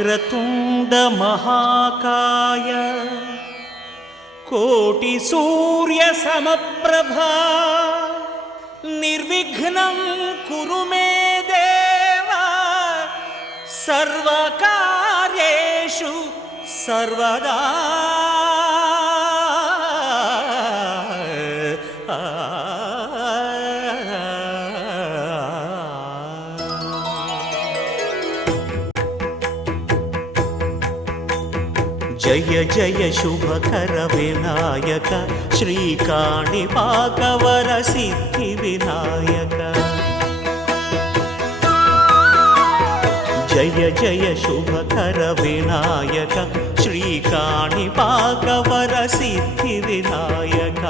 వక్రతుండ మహాకాయ కోటి సూర్య సమప్రభా నిర్విఘ్నం కురు మే దేవా సర్వకార్యేషు సర్వదా. జయ జయ శుభకర వినాయక శ్రీకాణిపాకవర సిద్ధి వినాయక. జయ జయ శుభకర వినాయక శ్రీకాణిపాకవర సిద్ధి వినాయక.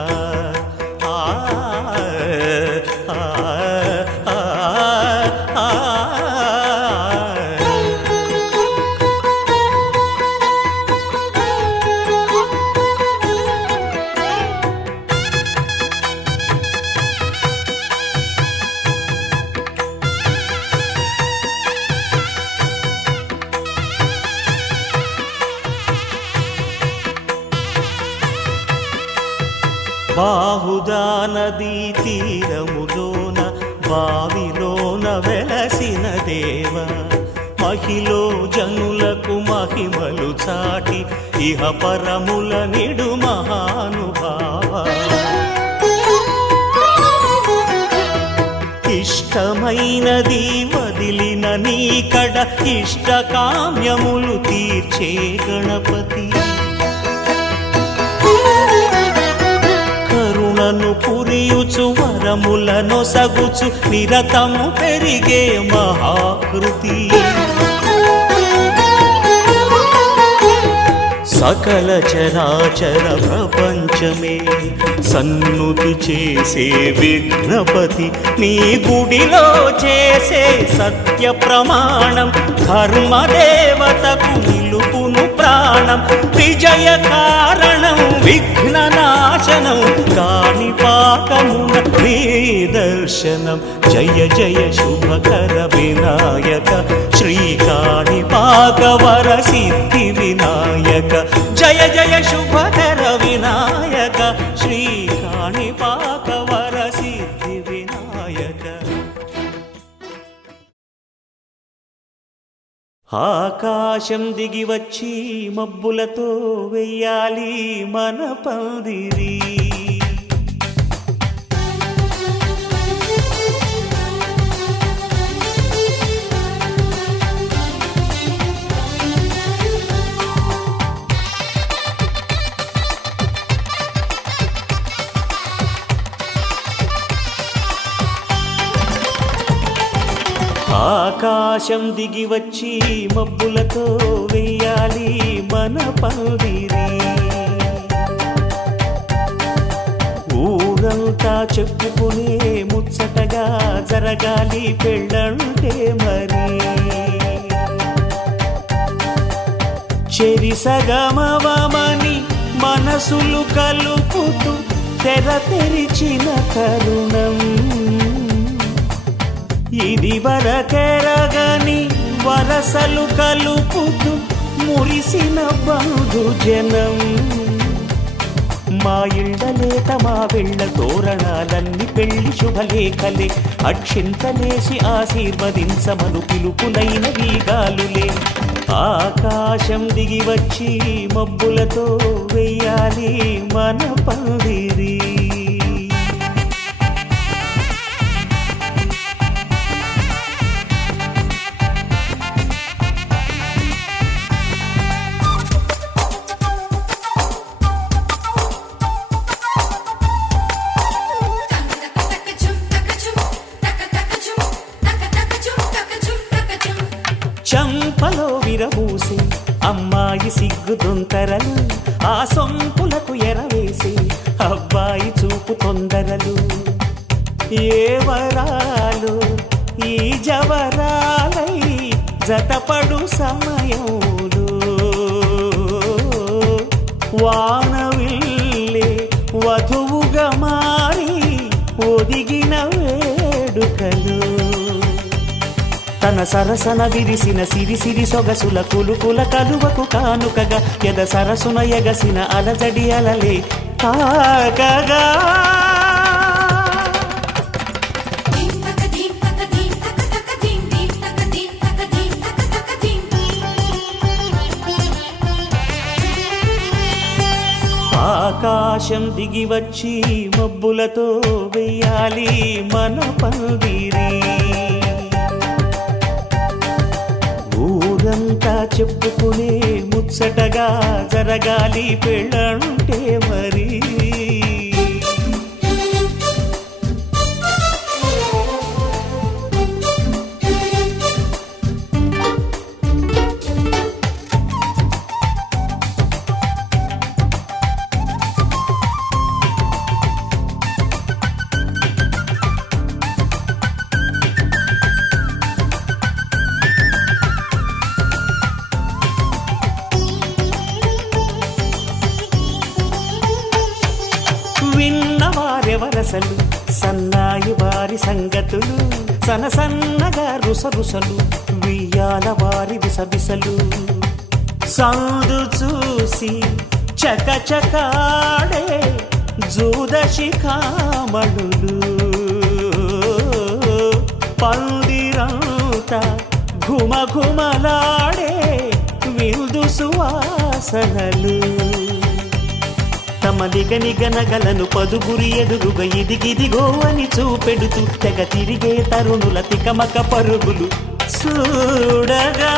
బాహుదా నదీ తీరములోన బావిలోన వెలసిన దేవ మహిలో జనులకు మహిమలు చాటి ఇహ పరముల నిడు మహానుభావ. ఇష్టమైనది వదిలిన నీకడ ఇష్టకామ్యములు తీర్చే గణపతి. కరుణను పురియుచు వరములను సగుచు నిరతము పెరిగే మహాకృతి. సకల చరాచర ప్రపంచమే సన్నుతి చేసే విఘ్నపతి. నీ గుడిలో చేసే సత్య ప్రమాణం ధర్మదేవతకు నిలుపును ప్రాణం. విజయ కారణం విఘ్ననాశనం కాణిపాకమున నీ దర్శనం. జయ జయ శుభకర వినాయక శ్రీకాణిపాకవర సిద్ధి వినాయక. జయ జయ శుభకర వినాయక శ్రీకాణిపాకవర సిద్ధి వినాయక. ఆకాశం దిగి వచ్చి మబ్బులతో వెయ్యాలి మన పందిరి. ఆకాశం దిగి వచ్చి మబ్బులతో వెయ్యాలి మన పందిరి. ఊరంతా చెప్పుకునే ముచ్చటగా జరగాలి పెళ్ళంటే మరి. చెరిసగమవమని మనసులు కలుపుతూ తెర తెరిచిన తరుణం. ఇది వరకెరగని వరసలు కలుపుతూ మురిసిన బంధుజనం. మా ఇళ్ళలేత మా వెళ్ళ తోరణాలన్నీ పెళ్లి శుభలేఖలే. అక్షింతలేసి ఆశీర్వదించమను పిలుపులైన వీగాలులే. ఆకాశం దిగి వచ్చి మబ్బులతో వెయ్యాలి మన పందిరి. చంపలో విరబూసి అమ్మాయి సిగ్గు దొంతరలు. ఆ సొంపులకు ఎరవేసి అబ్బాయి చూపు తొందరలు. ఏ వరాలు ఈ జవరాలై జతపడు సమయంలో వానవిల్లే వధువుగా మారి ఒదిగిన వేడుకలు. తన సరసన విరిసిన సిరి సిరి సొగసుల కులుకుల కలువకు కానుకగా ఎద సరసున ఎగసిన అలజడి అలలే తాకగా ఆకాశం దిగి వచ్చి మబ్బులతో వెయ్యాలి మన పందిరి ఊరంతా చెప్పుకునే ముచ్చటగా జరగాలి పెళ్ళంటే మరి విన్నవారెవరసలు సన్నాయి వారి సంగతులు సనసన్నగా రుసరుసలు వియ్యాల వారి విసబిసలు సందు చూసి చకచకాడే జూదశిఖామణులు పందిరంతా ఘుమఘుమలాడే విందు సువాసనలు తమ నిగనిగనగలను పదుగురి ఎదురుగా ఇదిగిదిగో అని చూపెడుతూ తెగ తిరిగే తరుణుల తికమక పరుగులు చూడగా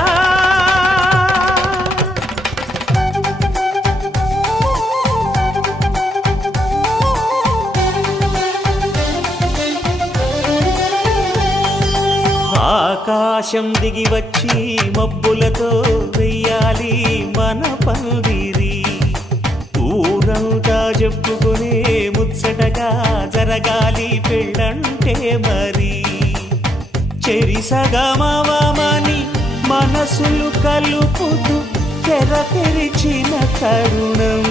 ఆకాశం దిగి వచ్చి మబ్బులతో వెయ్యాలి మన పందిరి ఊరంతా చెప్పుకునే ముచ్చటగా జరగాలి పెళ్ళంటే మరి చెరిసగమని మనసులు కలుపుతూ తెర తెరిచిన తరుణం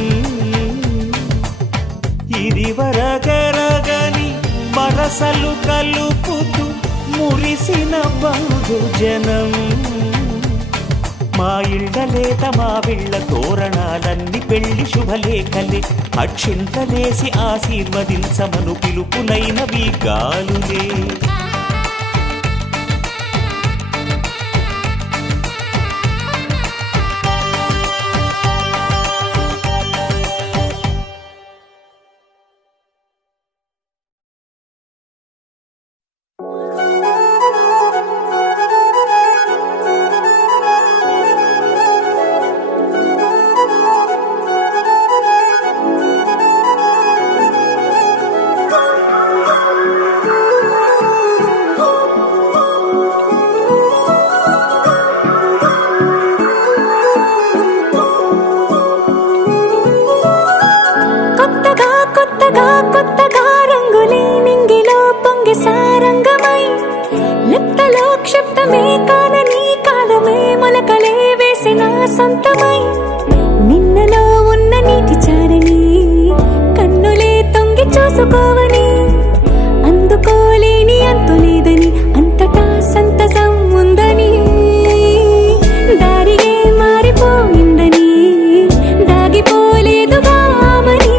ఇది వరగరగని వరసలు కలుపుతూ మురిసిన బంధుజనం మా ఇళ్ళలేత మా విళ్ళ తోరణాలన్నీ పెళ్లి శుభలేఖలే అక్షింతలేసి ఆశీర్వదించమను పిలుపులైనవి గాలులే నిన్నలో ఉన్న నీటి చారని కన్నులే తొంగి చూసుకోవని అందుకోలేని అంతు లేదని అంతటా సంతసం ఉందని దారిగే మారిపోయిందని దాగిపోలేదుగా ఆమని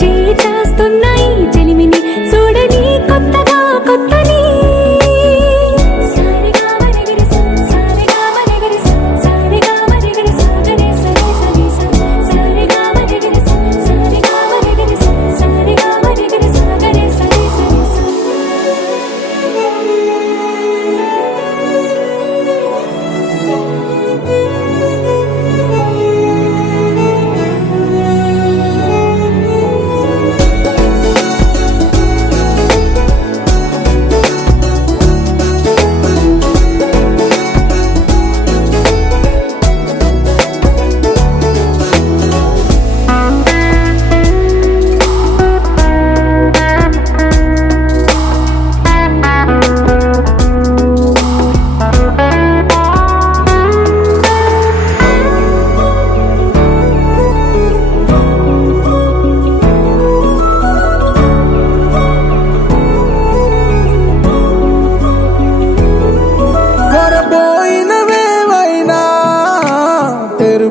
చేస్తాస్తున్నాయి జలిమిని చూడని కొత్తగా కొత్తని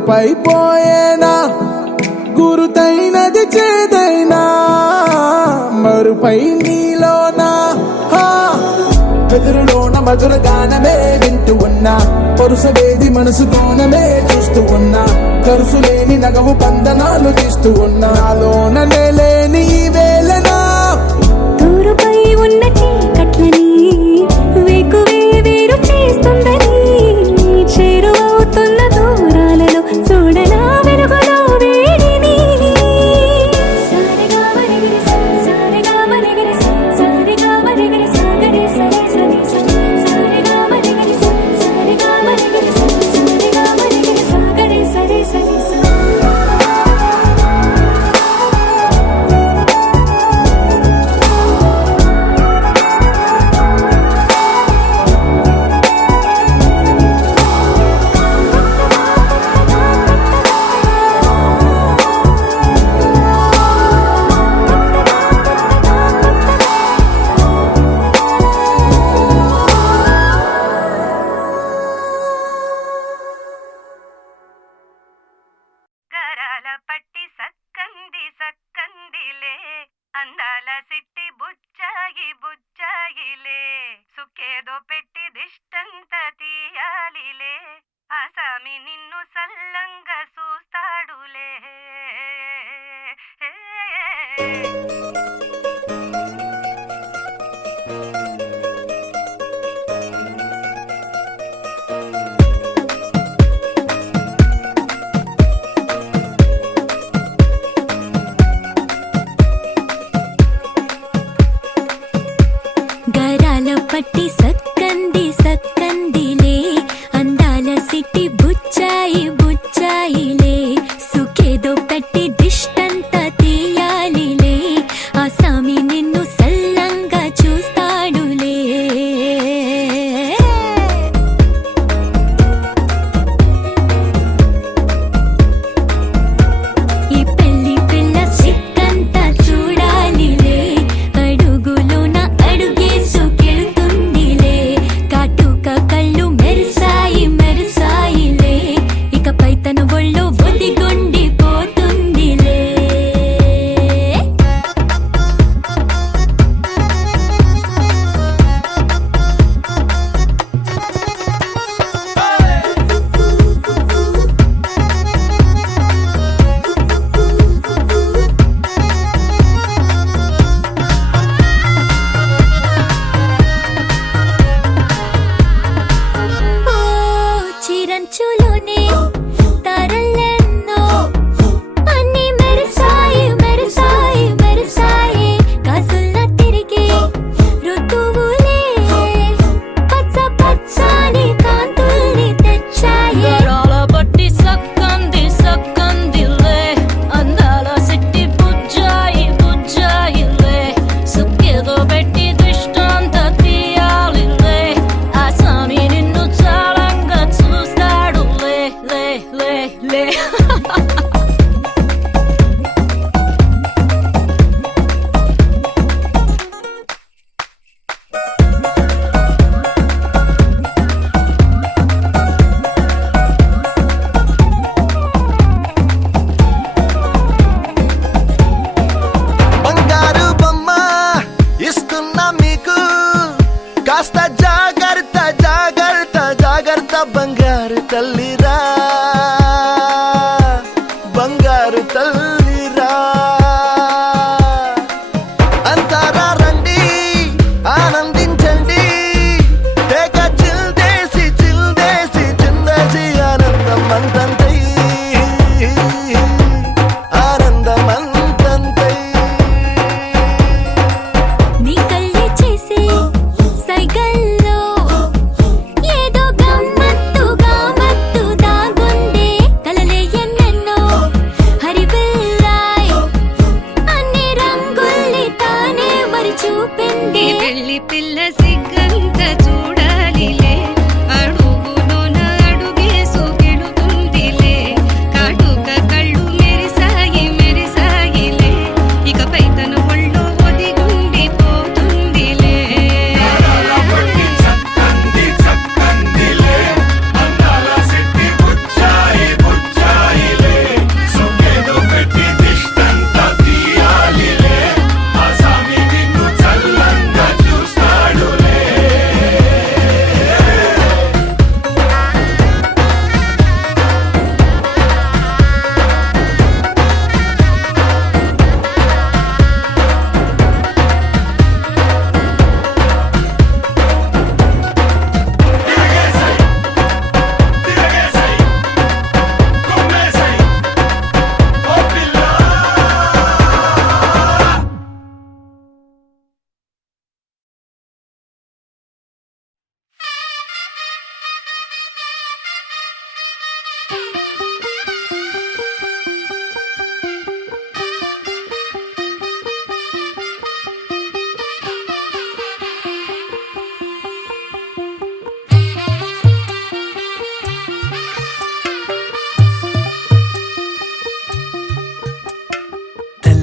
మరుపైపోయేనా గురుతైనది చేదైనా మరుపై నీలోనా ఎదురులోన మధుర గానమే వింటూ ఉన్నా పరుసవేది మనసు కోణమే చూస్తూ ఉన్నా కరుసు లేని నగవు బంధనాలు తీస్తూ ఉన్నా లోన లేని ఈ వేళనా తూరుపై ఉన్న చీకట్లని వేకువే వేరు చేస్తుందని చేరువవుతున్న దూరాలలో చూడనా వెలుగులో వేడిని సారెగా మరిగిరి సారెగా మరిగిరి సారెగా మరిగిరి సాగరి సరి సరి సారెగా మరిగిరి సారెగా మరిగిరి సారెగా మరిగిరి సాగరి సరి సరి గరాల పట్టి సక్కంది సక్కందిలే అందాల సిట్టి బుచ్చాయి బుచ్చాయిలే సుక్కేదో పెట్టి దిష్టంత తీయాలిలే ఆసామి నిన్ను సల్లంగా చూస్తాడులే గరాల పట్టి సక్కంది సక్కందిలే అందాల సిట్టి బుచ్చాయి బుచ్చాయిలే సుఖేదో పెట్టి దిష్టంత తీయాలిలే ఆసామి నిన్ను సల్లంగా చూస్తాడులే ఈ పెళ్లి పిల్ల సిక్కంతా చూడాలిలే అడుగులోన అడుగేసుకెళ్తుందిలే కాటుక కళ్ళు మెరిసాయి మెరిసాయిలే ఇకపై తన ఒళ్ళో ఒదిగొండిపోతుందిలే ఓ చిరంచులోనే తారలెన్నో అన్ని మెరిసాయి మెరిసాయి మెరిసాయి కాసుల్లా తిరిగి ఋతువులే పచ్చ పచ్చని కాంతుల్ని తెచ్చాయి గరాల పట్టి సక్కంది సక్కందిలే అందాల సిట్టి బుజ్జాయి బుజ్జాయిలే సుక్కేదో పెట్టి దిష్టంత తీయాలిలే ఆసామి నిన్ను చాలంగా చూస్తాడు లే లే లే లే బంగారు బొమ్మ ఇస్తున్నా మీకు కాస్త జాగ్రత్త జాగ్రత్త జాగ్రత్త బంగారు తల్లిరా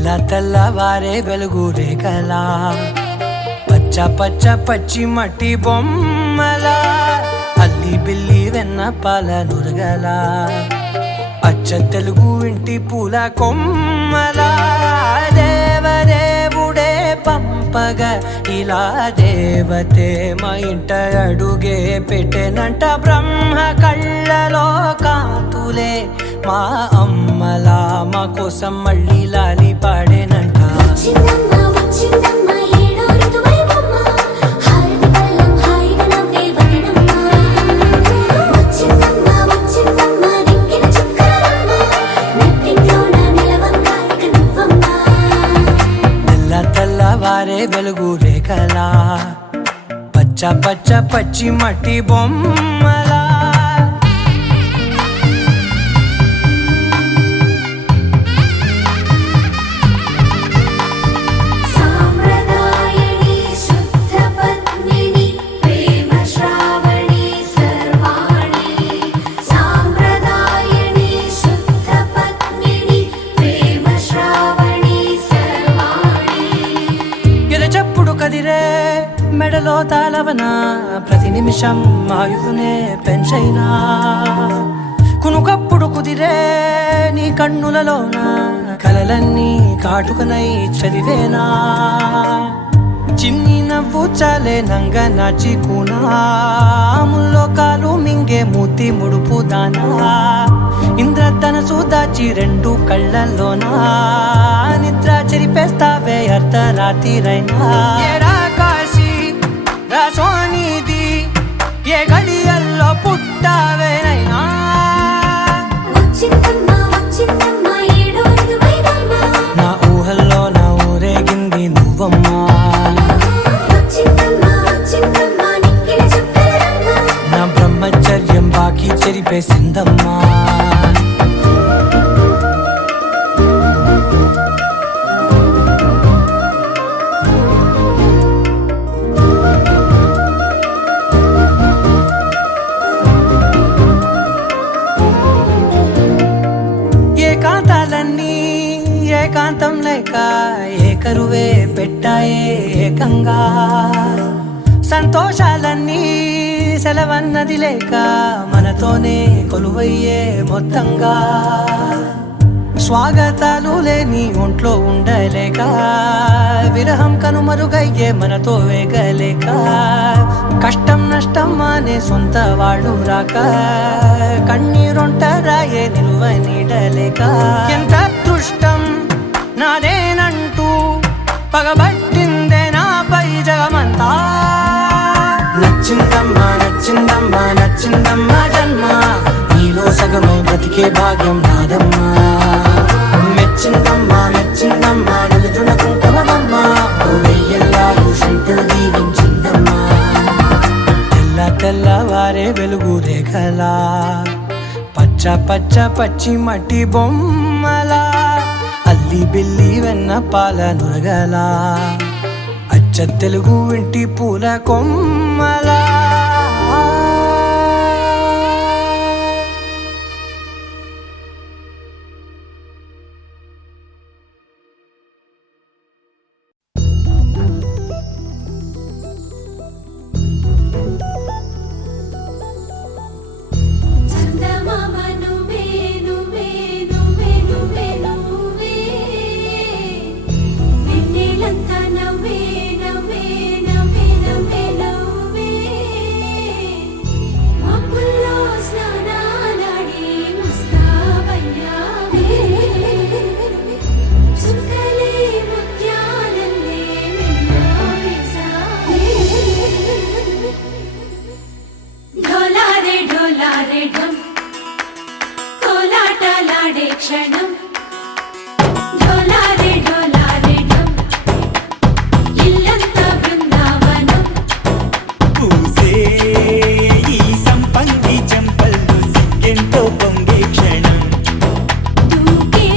తెల్లవారే వెలుగు రేఖలా పచ్చ పచ్చ పచ్చి మట్టి బొమ్మలా అల్లి బిల్లి వెన్న పాల నురగలా అచ్చ తెలుగు ఇంటి పూల కొమ్మలా దేవదేవుడే పంపగా ఇలా దేవతే మా ఇంట అడుగే పెట్టెనంట బ్రహ్మ కళ్ళలో కాంతులే మా అమ్మలా మా కోసం మళ్ళీ లాలి పాడేనంట వచ్చిందమ్మ వచ్చిందమ్మ ఏడో ఋతువైవమ్మ హారతి పళ్ళం హాయిగా నవ్వే వదనమ్మ వచ్చిందమ్మ వచ్చిందమ్మ దిక్కిన చుక్కలమ్మ నెట్టింట్లోన నిలవంగా ఇక నువ్వమ్మ తెల్లవారే వెలుగు రేఖలా పచ్చ పచ్చ పచ్చి మట్టి బొమ్మలా సాంప్రదాయని శుద్ధ పద్మిని ప్రేమ శ్రావణి సర్వాణి సాంప్రదాయని శుద్ధ పద్మిని ప్రేమ శ్రావణి సర్వాణి ఎరచప్పుడు కదిరే మెడలో తాళవన ప్రతి నిమిషం ఆయుధునే పెంచైనా కునుకప్పుడు కుదిరే నీ కన్నులలోన కలలన్నీ కాటుకనై చదివేనా చిన్ని నవ్వు చాలే నంగ నాచి కూనాముల్లో కాలు మింగే మూతి ముడుపు దానా ఇంద్రధనసు దాచి రెండు కళ్ళల్లోనా నిద్ర చెరిపేస్తావే అర్ధరాత్రిరైనా ఏడా కాశీ రాసోనిది ఏ గడియల్లో పుట్టావేనైనా వచ్చిందమ్మ వచ్చిందమ్మ ఏడో ఋతువైవమ్మ నా ఊహల్లో నా ఊరేగింది నువ్వమ్మా వచ్చిందమ్మ వచ్చిందమ్మ నిక్కిన చుక్కలమ్మ నా బ్రహ్మచర్యం బాకీ చెరిపేసిందమ్మా ఏకాంతాలన్నీ ఏకాంతం లేక ఏకరువే పెట్టాయే ఏకంగా సంతోషాలన్నీ సెలవన్నది లేక మనతోనే కొలువయ్యే మొత్తంగా స్వాగతాలు లేని ఒంట్లో ఉండలేక విరహం కనుమరుగయ్యే మనతో వేగలేక కష్టం నష్టం అనే సొంత వాళ్ళు రాక కన్నీరొంటరాయే నిలువ నీడలేక ఎంత అదృష్టం నాదేనంటూ పగబట్టిందే నాపై జగమంతా నచ్చిందమ్మా నచ్చిందమ్మా నచ్చిందమ్మా జన్మ నీలో సగమై బ్రతికే భాగ్యం నాదమ్మా మెచ్చిందమ్మా మెచ్చిందమ్మా నిలుచున కుంకుమమ్మా వెయ్యల్లాగు శంకులు దీవించిందమ్మా తెల్లవారే వెలుగు రేఖలా పచ్చ పచ్చ పచ్చి మట్టి బొమ్మలా అల్లి బిల్లి వెన్న పాల నురగలా అచ్చ తెలుగు ఇంటి పూల కొమ్మలా చందమామ నువ్వే నువ్వే నువ్వే నువ్వే నువ్వే వెన్నెలంతా నవ్వే నవ్వే నవ్వే నవ్వే నవ్వే మబ్బుల్లో స్నానాలాడి ముస్తాబయ్యావే చుక్కలే ముత్యాలల్లే మెన్నావేశావే ढोलारे ढोलारे ढम कोलाटलाडे क्षणं ढोलारे ढोलारे ढम इल्लंत बृंदावनं పూసే ఈ సంపంగి చెంపల్లో సిగ్గెంతో పొంగే క్షణం దూకే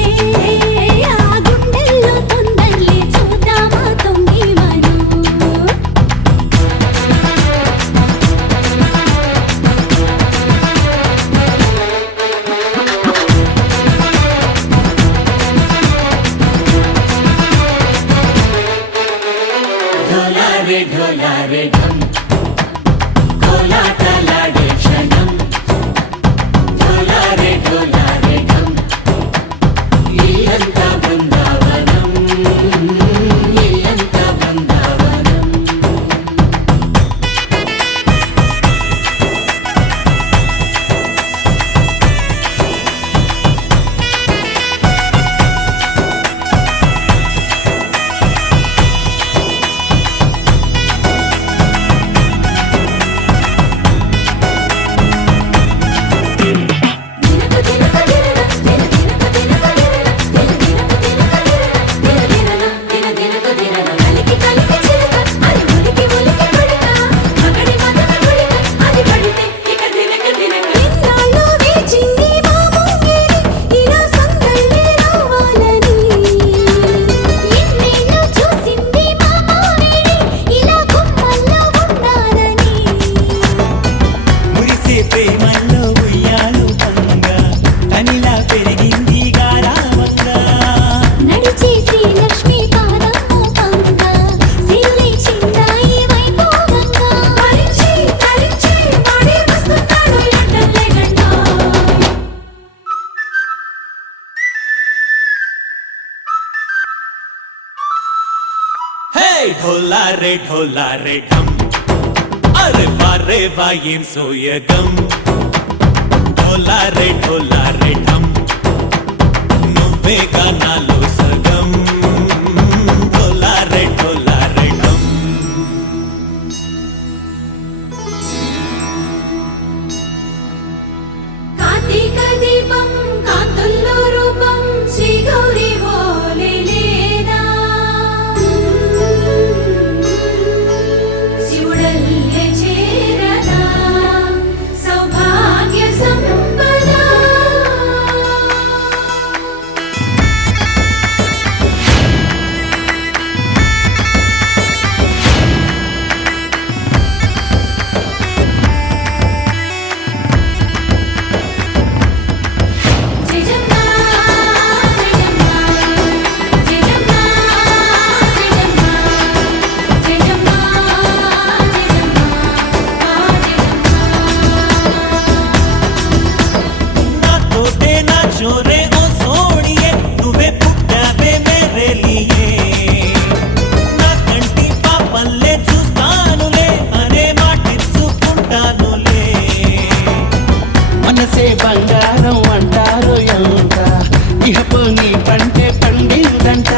ఆ గుండెల్లో తొందరలే చూద్దామా తొంగి మనం ढोला रे ढम अरे वारे वायें सोयगम ढोला रे ढम నువ్వే గానాలో సగం ढोला रे ढम కార్తీక దీపం కాంతుల్లో రూపం శ్రీ గౌరీ ఓలేలేదా శివుడల్లే చేరదా సౌభాగ్య సంపద चोरे ओ सोनिए నువ్వే పుట్టావే మేరే లియే నా కంటి పాపల్లే చూస్తానులే అనే మాటిచ్చుకుంటానులే మనసే బంగారం అంటారు ఎంత ఇహపు నీ పంటే పండిందంట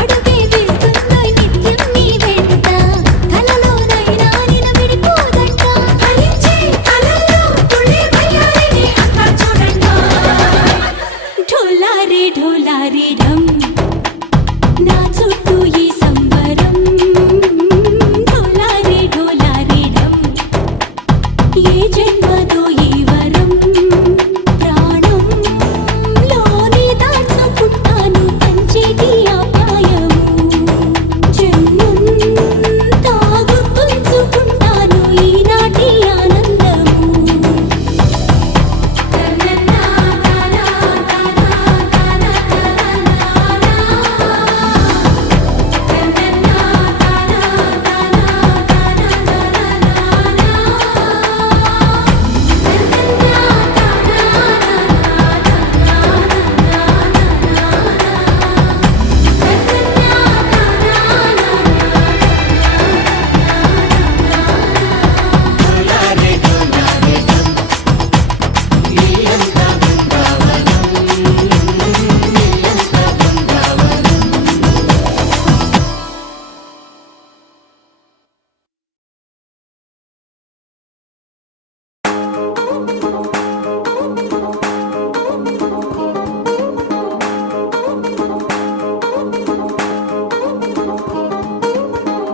అడుగే వేస్తున్న నిత్యం నీ వెంట కలలోనైనా నిన్ను విడిపోదంట ఫలించే కలల్లో తుళ్ళి వయ్యారిని అంతా చూడంట ढोला रे ढम నా చుట్టూ ఈ సంబరం ढोला रे ढम ఏ జన్మదో ఈ వరం ప్రాణం లోని దాచుకుంటాను పంచేటి అపాయము జన్మం తాగుతుంచుకుంటాను ఈనాటి ఆనందము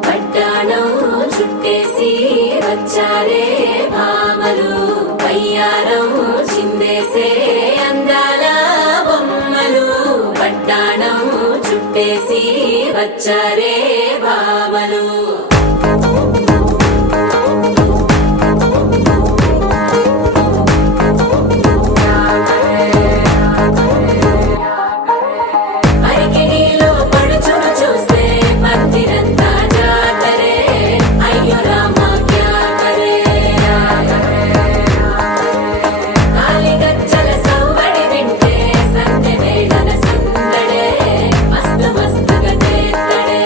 పట్టాణం చుట్టేసి వచ్చారే భామలు పయ్యారం చిందేసే అందాల బొమ్మలు పట్టాణం చుట్టేసి వచ్చారే భామలు అరికిడిలో పడుచును చూస్తే మందిరంతా జాతరే అయ్యో రామా క్యా కరే కాలిగజ్జల సవ్వడి వింటే సందె వేళన సందడే మస్తు మస్తుగా చేత్తడే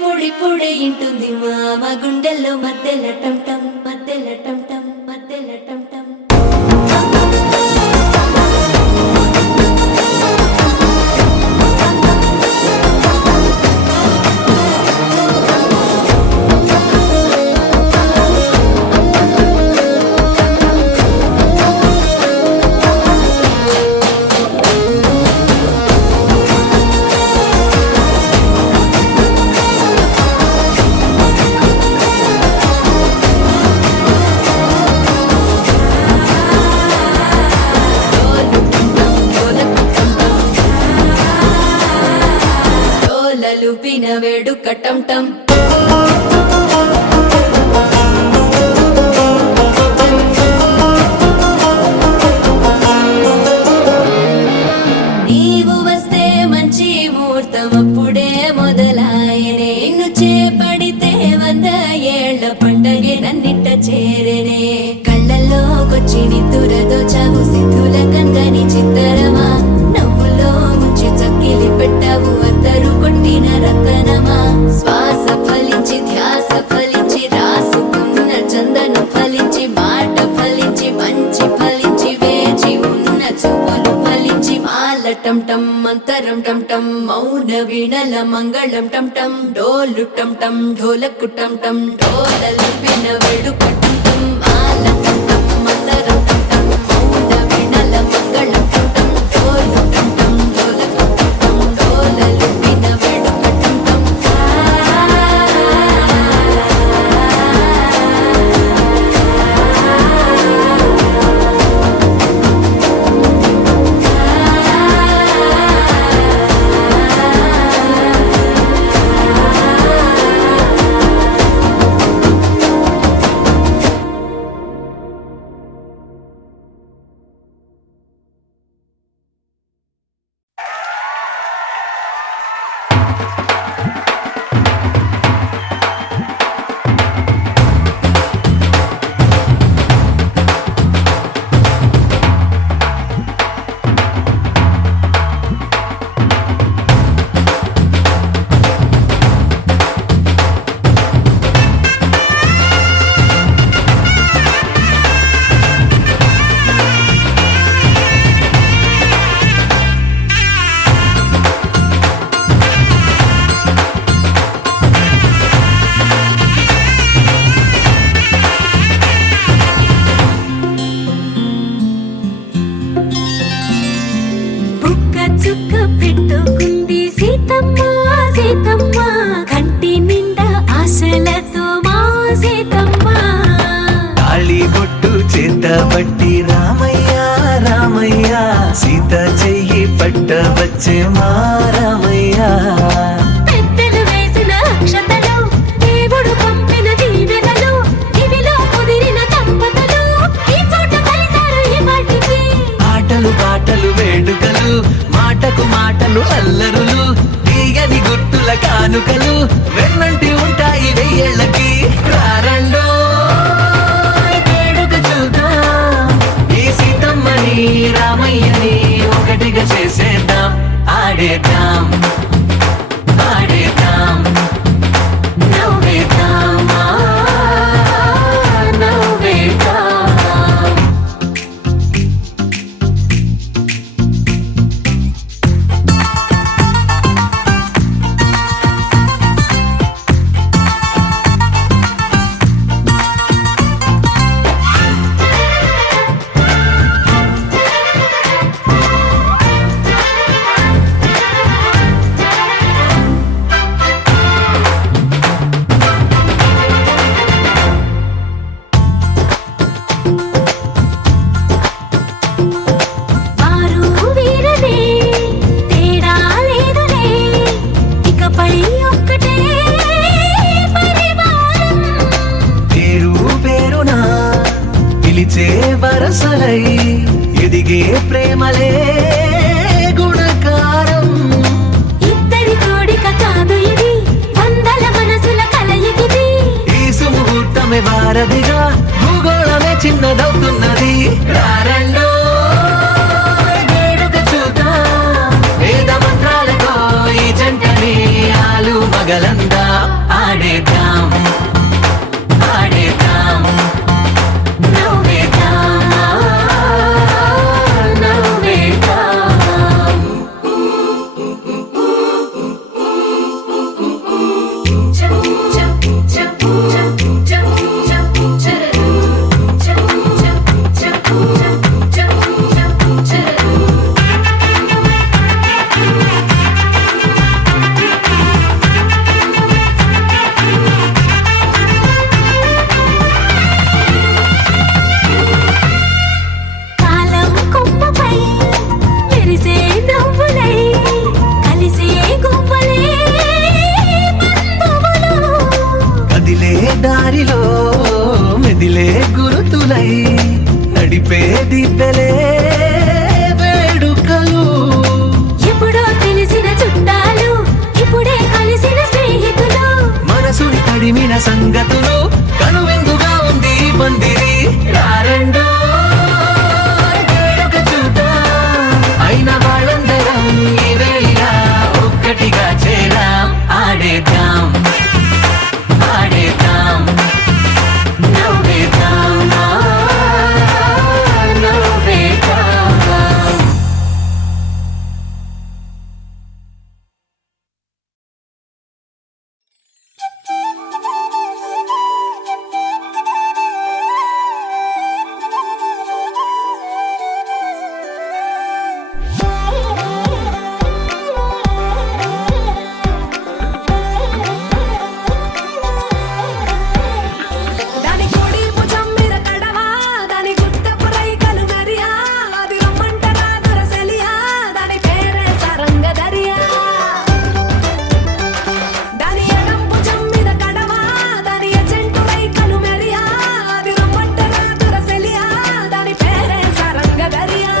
పొడి పొడి ఇంటుంది మామ గుండెల్లో మధ్యల టం టం మధ్యల టం టం మధ్యల టం టం. వేడు కట్టం టం నీవు వస్తే మంచి ముహూర్తం అప్పుడే మొదలాయనే నిన్ను చేపడితే 100 ఏళ్ల పండగే నన్నిట్ట చేరనే కళ్ళల్లోకొచ్చి నిద్దురదోచావు సిద్ధుల కంగని చిత్తరమా నవ్వులో ముంచి చక్కిలి పెట్టావు అద్దరు కొట్టిన రతనమా శ్వాస ఫలించి ధ్యాస ఫలించి రాసుకున్న చందను ఫలించి మాట ఫలించి మంచి ఫలించి వేచి ఉన్న చూపులు ఫలించి మాల టం టం మంతరం టం టం మౌన వీణల మంగళం టం టం డోలు టం టం ఢోలకు టం టం డోలలు విన వేడుక టం టం మాల టం టం మంతరం టం టం మౌన వీణల మంగళం టం టం డోలు టం టం ఢోలకు టం టం డోలలు విన వేడుక టం టం. బట్టి రామయ్య రామయ్య సీత చెయ్యి పట్ట వచ్చే మా రామయ్య పెద్దలు వేసిన అక్షతలు దేవుడు పంపిన దీవెనలు ఇవిలో కుదిరిన దంపతులు ఈ చోట కలిసారు ఈ వాటికి ఆటలు పాటలు వేడుకలు మాటకు మాటలు అల్లరులు తీయని గుర్తుల కానుకలు వెన్నంటి ఉంటాయి వెయ్యేళ్ళకి రారండో రామయ్యని ఒకటిగా చేసేద్దాం ఆడేద్దాం ఆడేద్దాం నవ్వేద్దాం నవ్వేద్దాం. వరసలై ఎదిగే ప్రేమలే గుణకారం ఇద్దరి కోడిక కాదు ఇది వందల మనసుల కలయికిది ఈ సుముహూర్తమే వారధిగా భూగోళమే చిన్నదవుతున్నది రారండో వేడుక చూద్దాం వేద మంత్రాలతో ఈ జంటని ఆలు మగలందా దాచిన సంగతులు కనువిందుగా ఉంది పందిరి రారండో వేడుక చూద్దాం అయిన వాళ్ళందరం ఈ వేళ ఒక్కటిగా చేరాం ఆడేద్దాం ఆడేద్దాం నవ్వేద్దాం నవ్వేద్దాం దాని కోడి భుజం మీద కడవా దాని గుత్తపు రైకలు మెరియా అది రమ్మంటరా దొరసెలియా దాని పేరే సరంగ దరియా దాని ఎడం భుజం మీద కడవా దాని ఎజెంటు రైకలు మెరియా అది రమ్మంటరా దొరసెలియా దాని పేరే సరంగ దరియా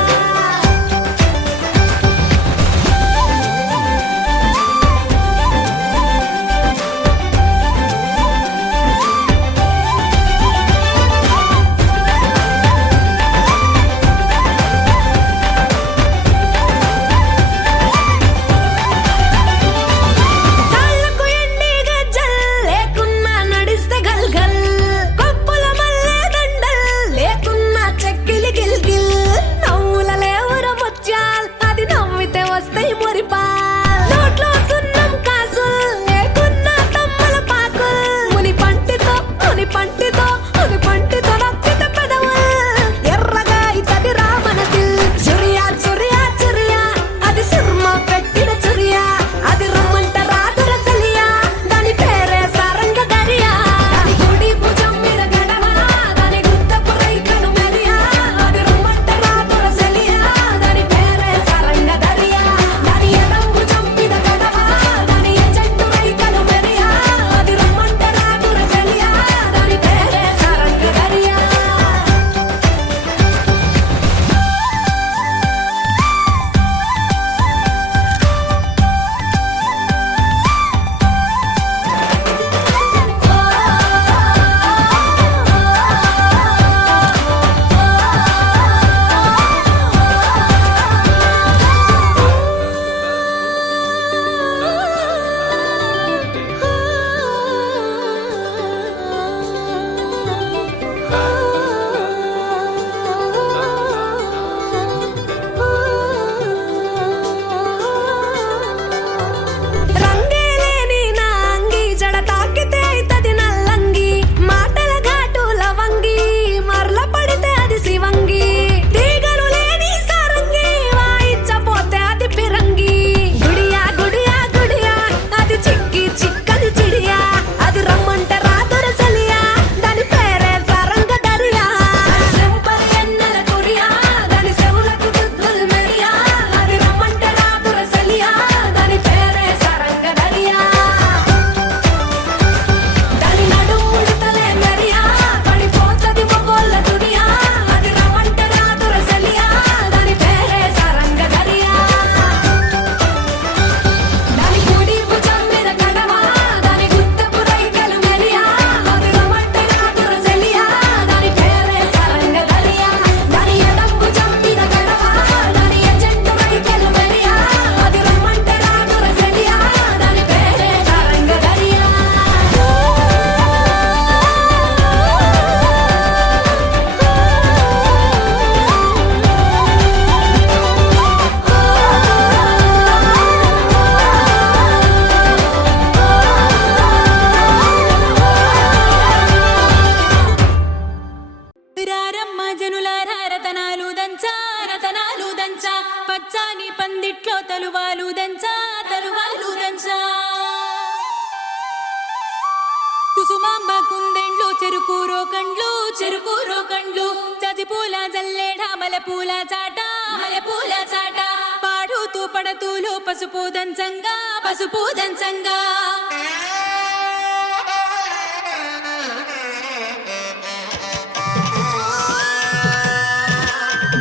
కాళ్ళకు ఎండి గజ్జల్ లేకున్నా నడిస్తే గల్గల్ కొప్పుల మల్లె దండల్ లేకున్నా చెక్కిలి గిల్గిల్ నవ్వుల లేవుర ముత్యాల్ అది నవ్వితే వస్తాయి మురిపాల్ నోట్లో సున్నం కాసుల్ లేకున్నా తమ్మల పాకుల్ ముని పంటితో నొక్కితే పెదవుల్ ఎర్రగా ఇతది రామనదిల్ చురియా చురియా చురియా అది సుర్మ పెట్టిన చురియా అది రమ్మంట రాదురసలియా దాని పేరే సరంగ దరియా దాని కుడి భుజం మీద గడవా దాని గుత్తపు రైకలు మెరియా అది రమ్మంట రాదురసలియా దాని పేరే సరంగ దరియా దాని ఎడం భుజం మీద గడవా దాని ఎజెంటు రైకలు మెరియా అది రమ్మంట రాదురసలియా దాని పేరే సరంగ దరియా రంగేలేని నా అంగి జడ తాకితే అయితది నల్లంగి మాటల ఘాటు లవంగి మరల పడితే అది శివంగి తీగలు లేని సారంగి వాయించపోతే అది పిరంగి గుడియా గుడియా గుడియా అది చిక్కి చిక్కని చిడియా అది రమ్మంట రాదురసలియా దాని పేరే సరంగ దరియా సెంపర్ ఎన్నెల కురియా దాని సెవులకు దుద్దులు మెరియా అది రమ్మంట రాదురసలియా దాని పేరే సరంగ దరియా దాని నడుము ముడతలే మెరియా పడిపోతది మొగోళ్ళ దునియా అది రమ్మంట రాదురసలియా దాని పేరే సరంగ దరియా దాని కుడి భుజం మీద కడవా దాని గుత్తపు రైకలు మెరియా అది రమ్మంట రాదురసలియా దాని పేరే సరంగ దరియా దాని ఎడం భుజం మీద కడవా దాని ఎజెంటు రైకలు మెరియా అది రమ్మంట రాదురసలియా దాని పేరే సరంగ దరియా రారమ్మ జనులారా రతనాలు దంచా రతనాలు దంచా పచ్చాని పందిట్లో తలువాలు దంచా తలువాలు దంచా కుసుమాంబ కుందెండ్లు చెరుకు రోకండ్లు చజిపూల జల్లేడ మలపూల చాట పాడుతూ పడతూలు పసుపు దంచంగా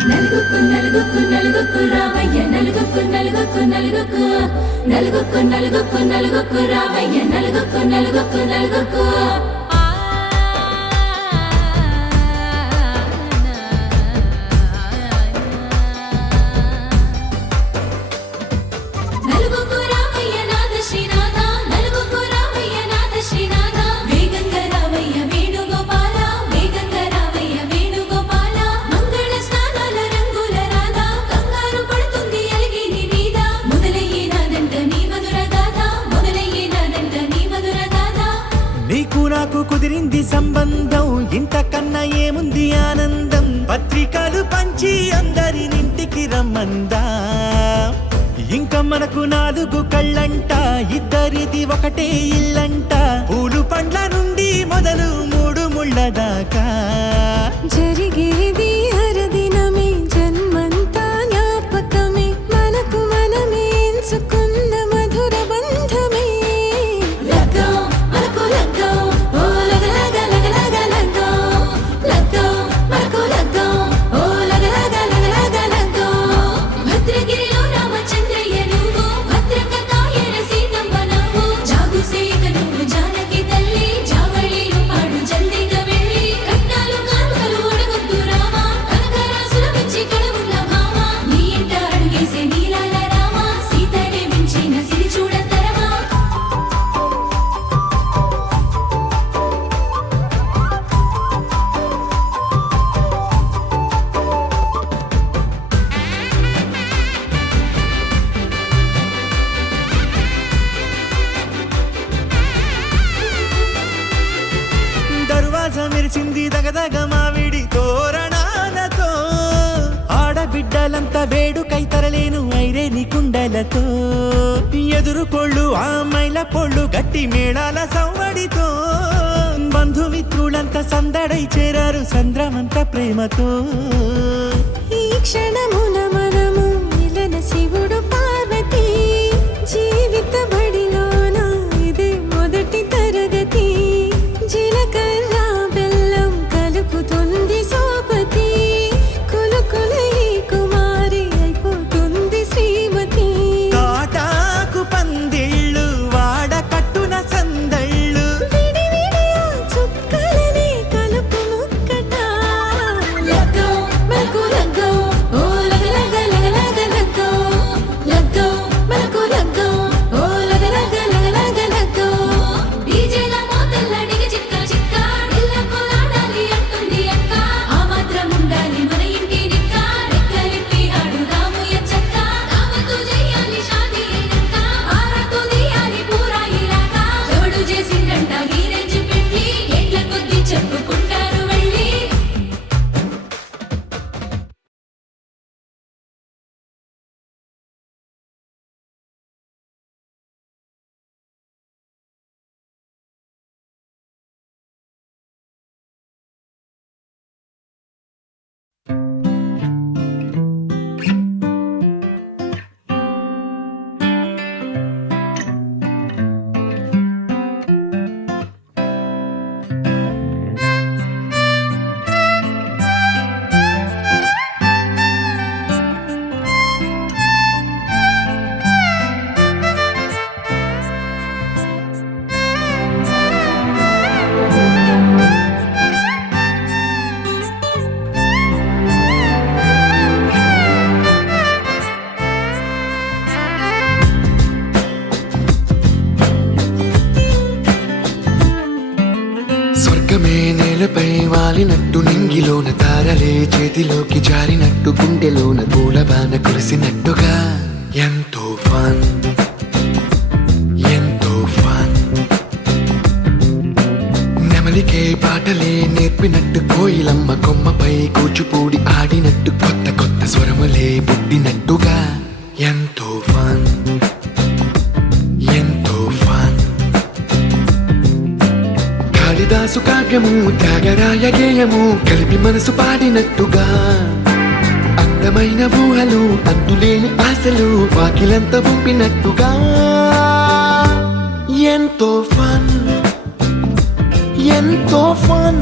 నలుగుకు నలుగుకు నలుగుకు రావయ్య నలుగుకు నలుగుకు నలుగుకు నలుగుకు నలుగుకు నలుగుకు రావయ్య నలుగుకు నలుగుకు నలుగుకు నలుగుకు రావయ్య నాద శ్రీనాథ నలుగుకు రావయ్య నాద శ్రీనాథ వేగంగా రావయ్య వేణుగోపాల వేగంగా రావయ్య వేణుగోపాల మంగళ స్నానాల రంగుల రాధ కంగారు పడుతుంది అలిగి నీ మీద మొదలయ్యేనాదంట నీ మధుర గాథ మొదలయ్యేనాదంట నీ మధుర గాథ నీకు నాకు కుదిరింది సంబంధం ఇంతకన్నా ఏముంది ఆనందం పత్రికలు పంచి అందరినింటికి రమ్మందా ఇంకా మనకు 4 కళ్ళంట ఇద్దరిది ఒకటే ఇల్లంట పూలు పండ్ల నుండి మొదలు 3 ముళ్ళ దాకా జరిగేది హరదినమే జన్మంతా జ్ఞాపకమే మనకు మనమే ఎంచుకున్న మధుర బంధమే లగ్గం మనకు లగ్గం ఓ లగ లగ లగ లగ లగ్గం లగ్గం మనకు లగ్గం ఓ లగ లగ లగ లగ లగ్గం భద్రగిరిలో రామచంద్రయ్య నువ్వు భద్రంగ కాయన సీతమ్మ నువ్వు జాగు సేక నువ్వు జానకి తల్లి జావళీలు పాడు జల్దిగా వెళ్ళి కట్నాలు కానుకలు అడగొద్దు రామ కనకరాసుల పిచ్చి కడవుల భామ నీ ఇంట అడుగేసే నీలాల రామ సీతనే మించిన సిరి చూడతరమా దర్వాజా మెరిసింది దగదగ మావిడి తోరణాలతో ఆడబిడ్డలంతా వేడుకై తరలేను ఐరేని కుండలతో ఎదురుకోళ్ళు ఆ మైల పొళ్ళు గట్టి మేళాల సవ్వడితో బంధుమిత్రులంతా సందడై చేరారు సంద్రమంత ప్రేమతో ఈ క్షణమున మనము మిలన శివుడు పార్వతి జీవిత బడిలోన ఇదే మొదటి తరగతి జీలకర్ర బెల్లం కలుపుతుంది సోపతి కులుకులై కుమారి అయిపోతుంది శ్రీమతి తాటాకు పందిళ్ళు వాడ కట్టున సందళ్ళు విడివిడియా చుక్కలనే కలుపు ముక్కట లగ్గం మనకు లగ్గం ఓ లగ లగ లగ లగ లగ్గం లగ్గం మనకు లగ్గం ఓ లగ లగ లగ లగ లగ్గం డీజేల మోతల్ల డిగ చిక్క చిక్క ఇళ్ళకు ఆడాలి అంటుంది అక్క ఆ మాత్రం ఉండాలి మన ఇంటి నిక్క రెక్కలిప్పి ఆడుదాము ఎంచక్క దావతు చేయాలి షాదీ అయినక్క ఆరతు తీయాలి పూరాయిలాగా ఎవడు చేసిందంట ఈ రేంజ్ పెట్టి ఎట్ల కొద్ది చెప్పుకుంటారు వెళ్ళి స్వర్గమే నేలపై వాలినట్టు నింగిలోన తారలే చేతిలోకి జారినట్టు గుండెలోన పూలబాన కురిసినట్టుగా ఎంతో ఫన్ ఎంతో ఫన్ నెమలికే పాటలే నేర్పినట్టు కోయిలమ్మ కొమ్మపై కూచిపూడి ఆడినట్టు కొత్త కొత్త స్వరములే పుట్టినట్టుగా ఎంతో ఫన్ ఎంతో ఫన్ కాళిదాసు కావ్యము త్యాగరాయ గేయము కలిపి మనసు పాడినట్టుగా అందమైన ఊహలు అంతులేని ఆశలు వాకిలంత పంపినట్టుగా ఎంతో ఫన్ ఎంతో ఫన్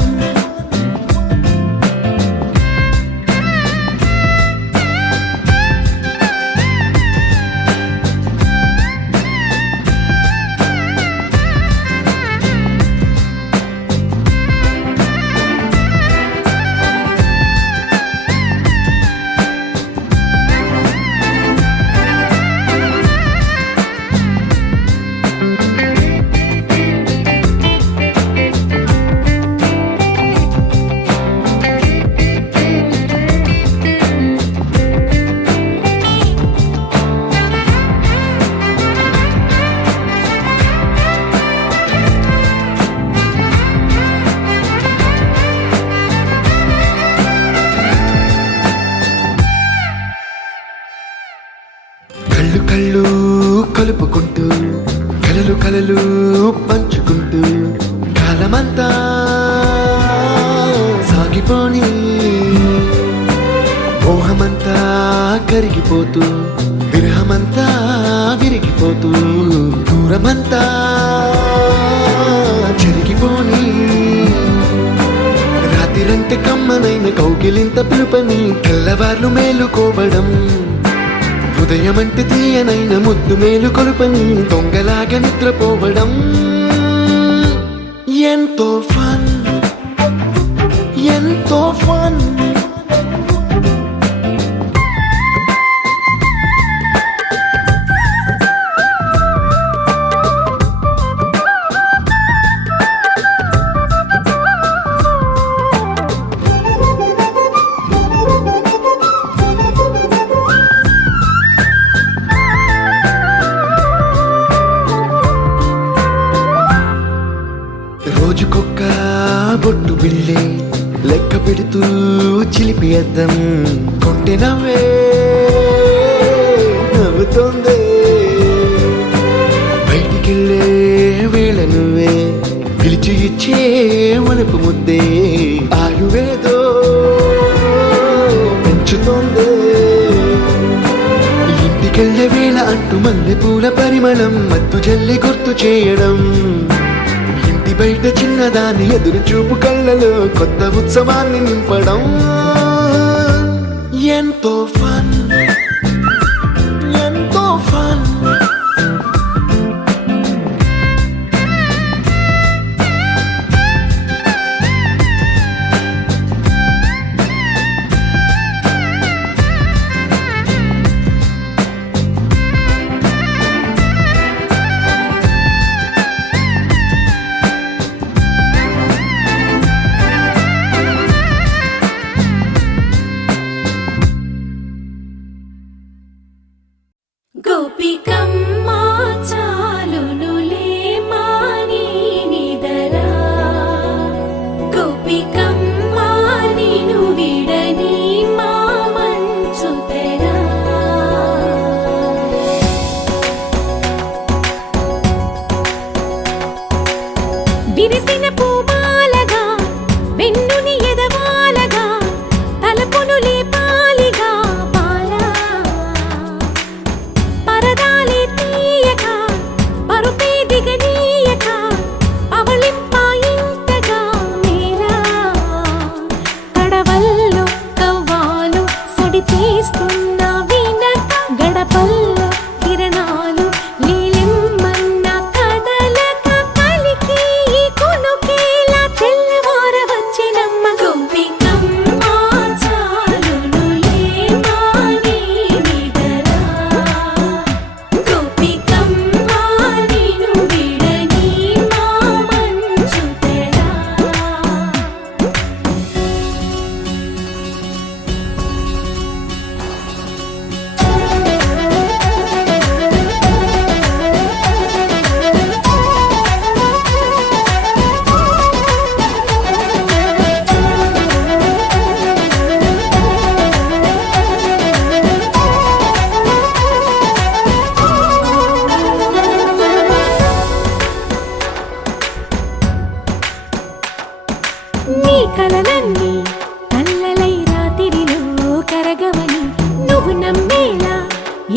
కలుపుకుంటూ కలలు కలలు పంచుకుంటూ కాలమంతా సాగిపోని మోహమంతా కరిగిపోతూ విరహమంతా విరిగిపోతూ దూరమంతా జరిగిపోని రాత్రిరంటే కమ్మనైన కౌగిలింత పిలుపని తెల్లవార్లు మేలుకోవడం హృదయమంటే తీయనైన ముద్దు మేలు కొలుపని దొంగలాగా నిద్రపోవడం ఎంతో ఫన్ ఎంతో ఫన్ రోజుకొక్క బొట్టు బిళ్ళే లెక్క పెడుతూ చిలిపి అద్దం కొంటె నవ్వే నవ్వుతోందే బయటికెళ్ళే వేళ నువ్వే పిలిచి ఇచ్చే వనపు ముద్దే ఆయువేదో పెంచుతోందే ఇంటికెళ్ళే వేళ అంటూ మల్లె పూల పరిమళం మత్తు జల్లి గుర్తు చేయడం బయట చిన్నదాని ఎదురు చూపు కళ్ళలో కొత్త ఉత్సవాన్ని నింపడం ఎంతో ఫన్ ఎంతో ఫన్ గోపికమ్మ చాలునులే మాని నిదరా గోపికమ్మ నిను విడని మా మంచు తెరా విరిసిన పూమాలగా వెన్నుని ఎదవాలగా తలపును లేపాలిగా బాలా పరదాలే తీయక పరుపే దిగనీయక అవళింపాయింతగా మేరా కడవల్లో కవ్వాలు సడి తీస్తున్న వినక గడపల్లో కిరణాలు నీలిమ్మన్న కదలక కలికి కొనుకేలా తెల్లవార వచ్చినమ్మ గోపికమ్మ చాలునులే మాని నిదరా గోపికమ్మ నిను విడని మా మంచు తెరా నీ కలలన్నీ కళ్ళలై రాత్రిలో కరగవని నువ్వు నమ్మేలా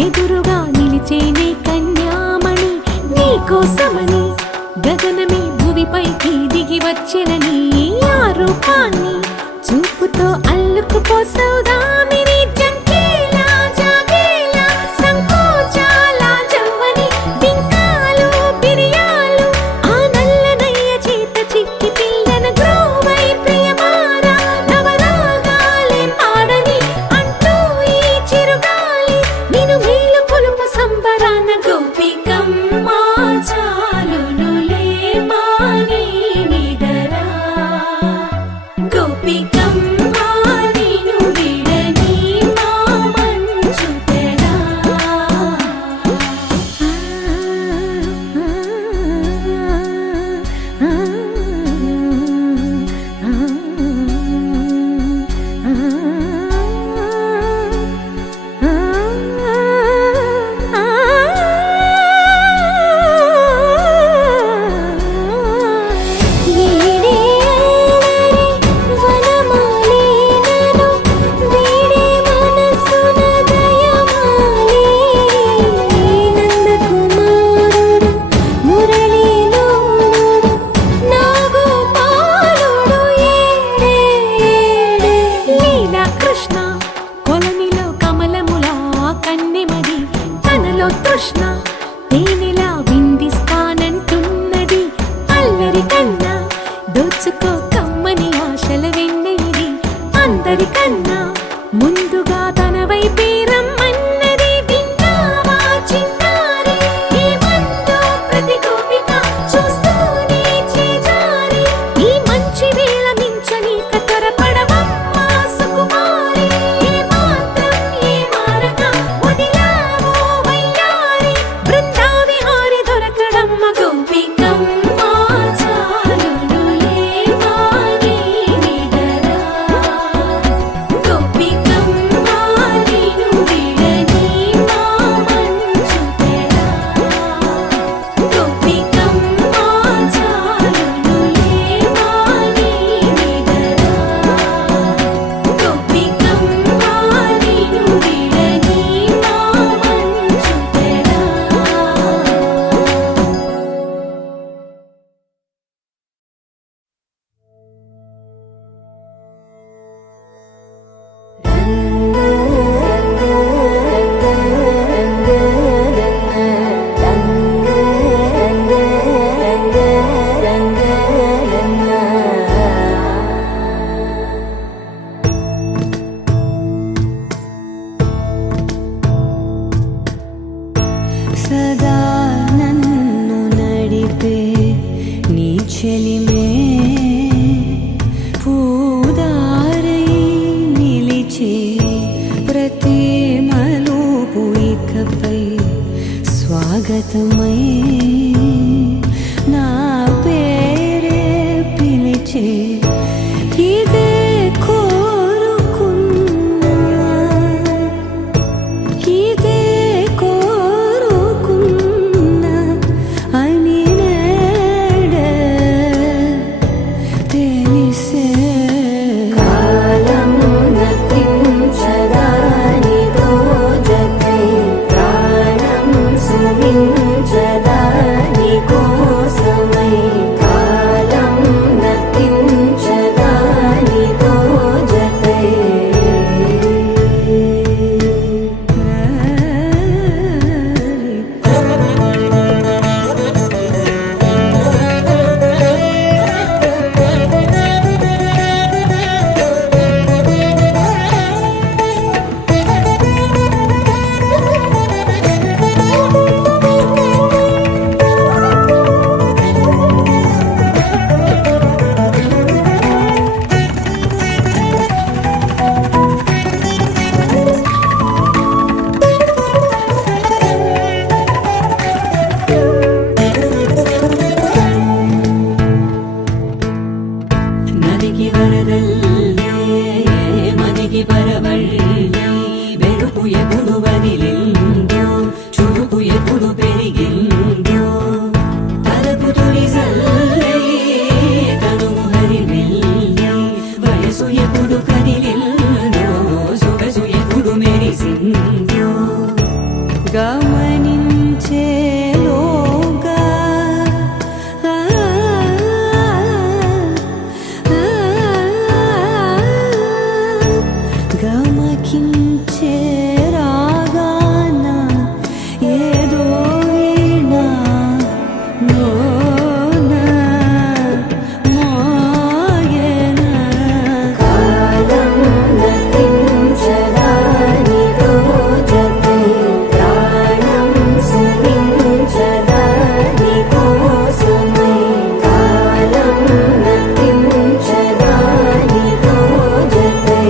ఎదురుగా నిలిచేనే కన్యామణి నీ కోసమని గగనమే భువిపైకి దిగి వచ్చినని ఆ రూపాన్ని చూపుతో అల్లుకుపోసౌదామిని జంకేలా జాగేలా సంకోచాల జవ్వని బింకాలు బిరియాలు ఆ నల్లనయ్య చేత చిక్కి పిల్లన గ్రోవై ప్రియమారా నవరాగాలే పాడని అంటూ ఈ చిరుగాలి నిను మేలు పొలుపు సంబరాన గోపికమ్మ చాలునులే మాని నిదరా గోపికమ్మ నిను విడని మా మంచు తెరా చెలిమే పూదారై నిలిచే ప్రతి మలుపు ఇకపై స్వాగతమై నా పేరే పిలిచే ఇదే కోరుకున్నా ఇదే కోరుకున్నా అని నేడే తెలిసే కాలం నతించదానితో జతై ప్రాణం సుమించదాని కోసమై కాలం నతించదానితో జతై నదికి వరదల్లే మదికి పరవళ్ళే వెలుపు ఎప్పుడు వదిలిందో చురుకు ఎప్పుడు పెరిగిందో తలపు తొలిసల్లే తనువు హరివెల్లే వయసు ఎప్పుడు కదిలిందో సొగసు ఎప్పుడు మెరిసిందో గమనించేలోగా గమకించే రాగాన ఏదో వీణా మోన మోయన కాలం నతించదానితో జతై ప్రాణం సుమించదాని కోసమై కాలం నతించదానితో జతై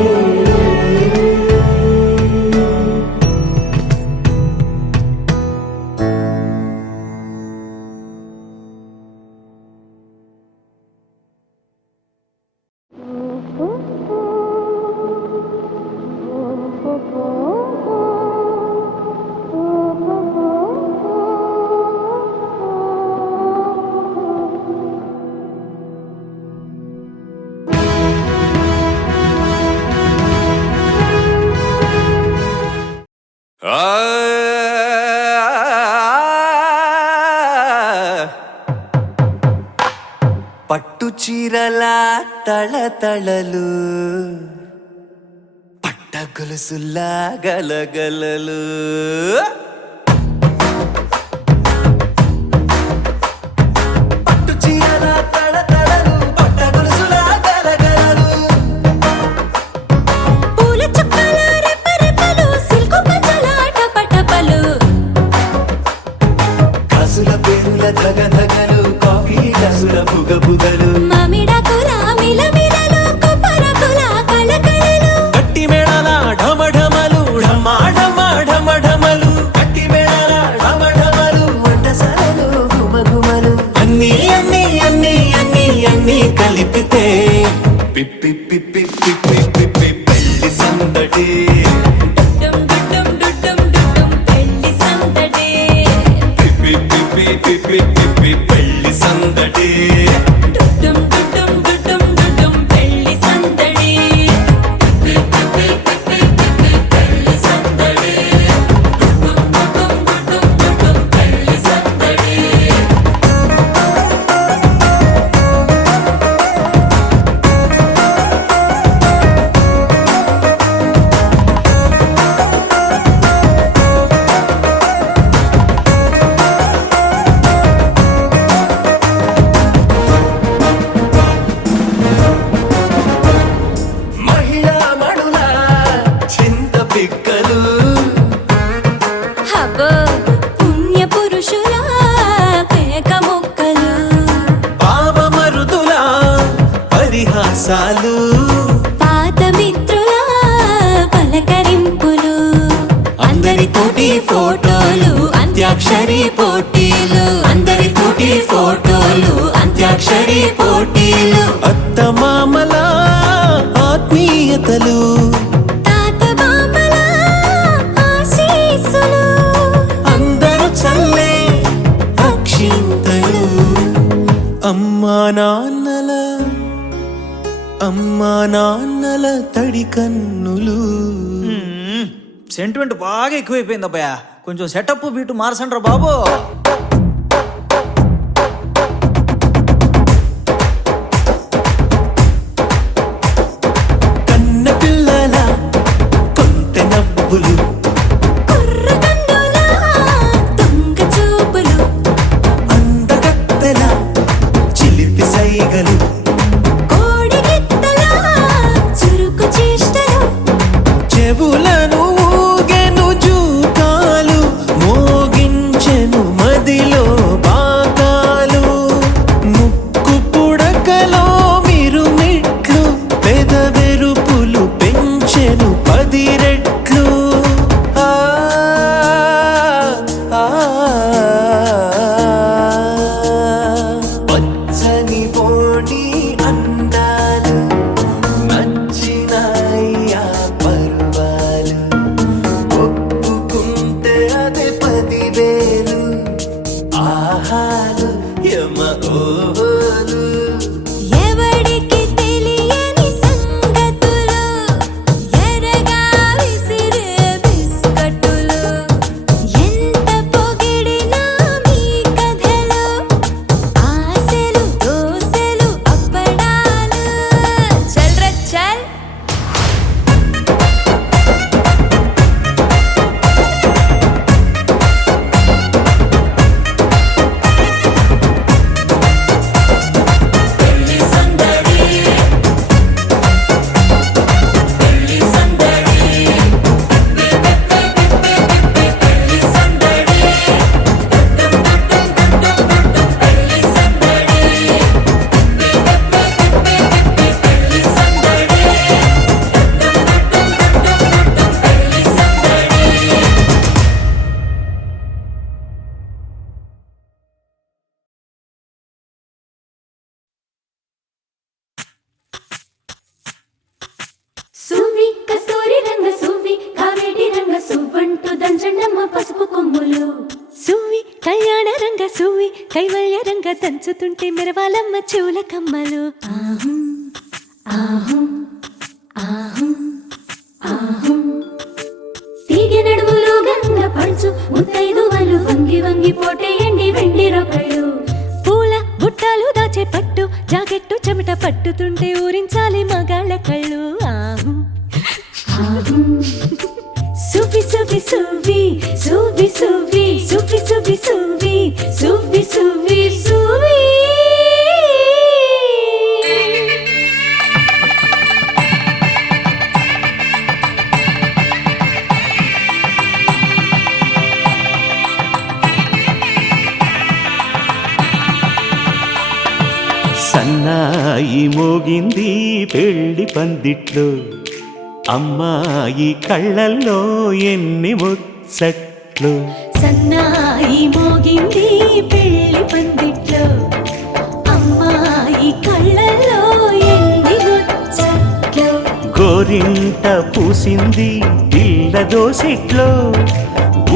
పట్టు చీరల తళతళలు పట్ట గొలుసుల్లా గలగలలు పట్టు చీరల తళతళలు పట్ట గొలుసుల్లా గలగలలు పూల చుక్కల రెపరెపలు సిల్కు పంచల టపటపలు కాసుల పేరుల ధగధగలు కాఫీ గ్లాసుల బుగబుగలు మామిడాకుల మిలమిలలు కొబ్బరకుల కళకళలు గట్టి మేళాల ఢమఢమలు ఢమాఢమఢమఢమలు గట్టి మేళాల ఢమఢమలు వంటసరలు గుమగుమలు అన్నీ అన్నీ అన్నీ అన్నీ అన్నీ కలిపితే పిప్పి పిప్పి పిప్పి పిప్పి పెళ్లి సందడి డుడ్డం డుడ్డం డుడ్డం డుడ్డం పెళ్లి సందడి పిప్పి పిప్పి పిప్పి పిప్పి పెళ్లి సందడి డుడ్డం డుడ్డం డుడ్డం డుడ్డం పెళ్లి సందడి పిప్పి పిప్పి పిప్పి పిప్పి పెళ్లి సందడి డుడ్డం డుడ్డం డుడ్డం డుడ్డం పెళ్లి సందడి సరసాలు పాత మిత్రుల పలకరింపులు అందరితోటి ఫోటోలు అంత్యాక్షరి పోటీలు అందరితోటి ఫోటోలు అంత్యాక్షరి పోటీలు అత్తమామల ఆత్మీయతలు తాత బామ్మల ఆశీస్సులు అందరూ చల్లే అక్షింతలు అమ్మా నాన్నల తడి కన్నులు. సెంటిమెంట్ బాగా ఎక్కువైపోయింది అబ్బాయ, కొంచెం సెటప్ బీటు మార్చండ్రా బాబు. కన్న పిల్లల కొంత నవ్వులు కుర్రకందుల దొంగ చూపులు అందగత్తెల చిలిపి సైగలు కోడిగిత్తల చురుకు చేష్టలు చెవులను ఊగెను జూకాలు మోగించెను మదిలో బాకాలు ముక్కు పుడకలో మిరుమిట్లు పెదవెరుపులు పెంచెను 10 రెట్లు. ఆ ఆ, పచ్చని పోటీ అందాలు నచ్చినాయ్యా పర్వాలు ఒప్పుకుంటే అదే 10,000 ఆహాలు యమ ఓలు ఎవడికి తెలియని సంగతులు ఎరగా విసిరే బిస్కట్టులు ఎంత పొగిడినా మీ కథలు ఆశలు దోసెలు అప్పడాలు చల్ రా చల్ సువ్వి కస్తూరి రంగ సువ్వి కావేటి రంగ సువ్వంటూ దంచండమ్మ పసుపు కొమ్ములు సువ్వి కళ్యాణ రంగ సువ్వి కైవల్య రంగ దంచుతుంటే మెరవాలమ్మ చెవుల కమ్మలు ఆహం ఆహం ఆహం ఆహం తీగె నడుములు గంగ పంచు ముత్తైదువలు వంగి వంగి పోటేయండి వెండి రొకళ్ళు పూల బుట్టాలు దాచే పట్టు జాకెట్టు చెమట పట్టుతుంటే ఊరించాలి మగాళ్ళ కళ్ళు ఆహు ఆహం సువ్వి సువ్వి సువ్వి సువ్వి సువ్వి సువ్వి సువ్వి సువ్వి సువ్వి సువ్వి సువ్వి సన్నాయి మోగింది పెళ్లి పందిట్లో అమ్మాయి కళ్ళల్లో ఎన్ని ముచ్చట్లు సన్నాయి మోగింది పెళ్లి పందిట్లో అమ్మాయి కళ్ళల్లో ఎన్ని ముచ్చట్లు గోరింట పూసింది పిల్ల దోసిట్లో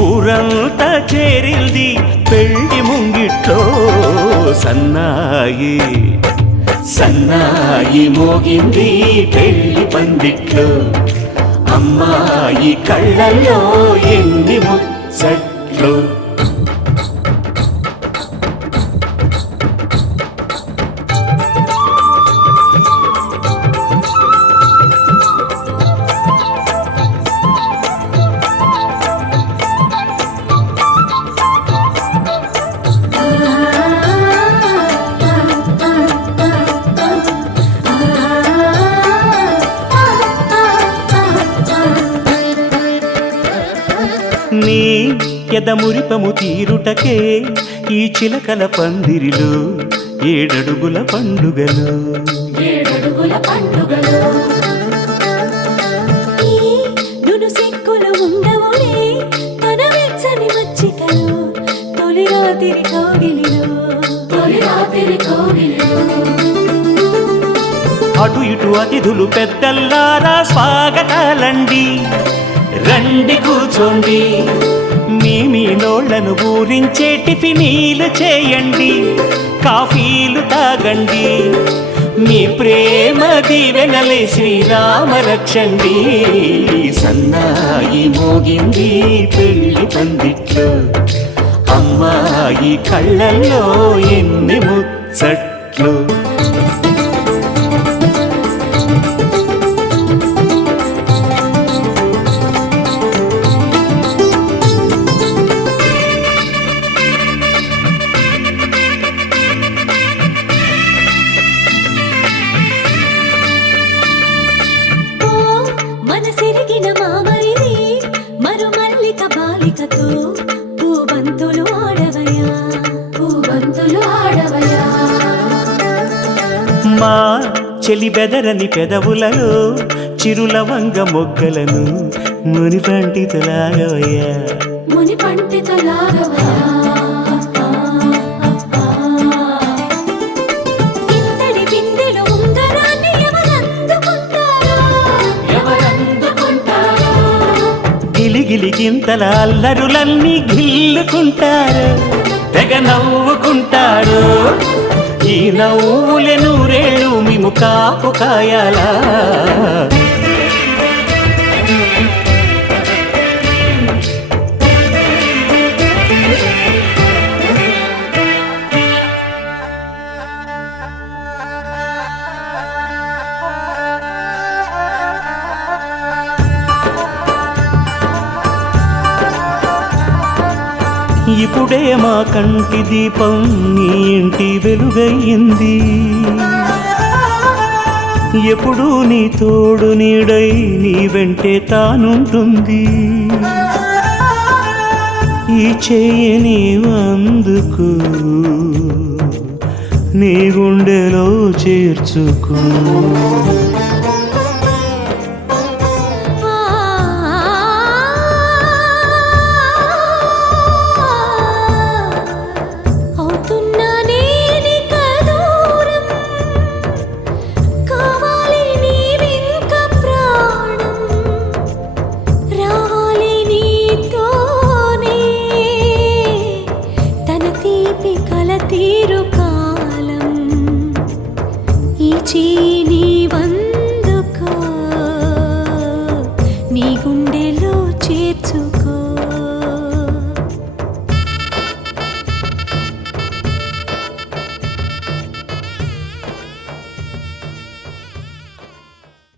ఊరంతా చేరింది పెళ్లి ముంగిట్లో సన్నాయి సన్నాయి మోగింది పెళ్లి పందిట్లో అమ్మాయి కళ్ళల్లో ఎన్ని ముచ్చట్లు నీ ఎదమురిపము తీరుటకే ఈ చిలకల పందిరిలో 7 అడుగుల పండుగలు ఏడడుగుల పండుగలో ఈ నును సిక్కులు ఉండవులే తన వెచ్చని మచ్చికలో తొలి రాత్రి కోగిలిలో అటు ఇటు అతిథులు పెద్దల్లారా స్వాగతాలండి, రండి కూర్చోండి, మీ నోళ్లను ఊరించే టిఫినీలు చేయండి, కాఫీలు తాగండి, మీ ప్రేమ దీవెనలే శ్రీరామ రక్షండి. సన్నాయి మోగింది పెళ్లి పందిట్లో, అమ్మాయి కళ్ళల్లో ఎన్ని ముచ్చట్లు. మనసిరిగిన మామరిది మరుమల్లిక బాలికతో పూబంతులు ఆడవయా మా చెలి బెదరని పెదవులలో చిరులవంగ మొగ్గలను ముని పండితులాగవయ్యా. ఇంతటి బిందెలో ఉంగరాన్ని ఎవరందుకుంటారో గిలిగిలి గింతల అల్లరులన్నీ గిల్లుకుంటారు, తెగ నవ్వుకుంటారు. ఈ నవ్వులే నూరేళ్ళు మేము కాపు కాయాలా. ఇప్పుడే మా కంటి దీపం నీ ఇంటి వెలుగయ్యింది, ఎప్పుడూ నీ తోడు నీడై నీ వెంటే తానుంటుంది. ఈ చెయ్యి నీవందుకు, నీ గుండెలో చేర్చుకో. తీరు కాలం ఈ చీని వందుకో, నీ గుండెలో చేర్చుకో.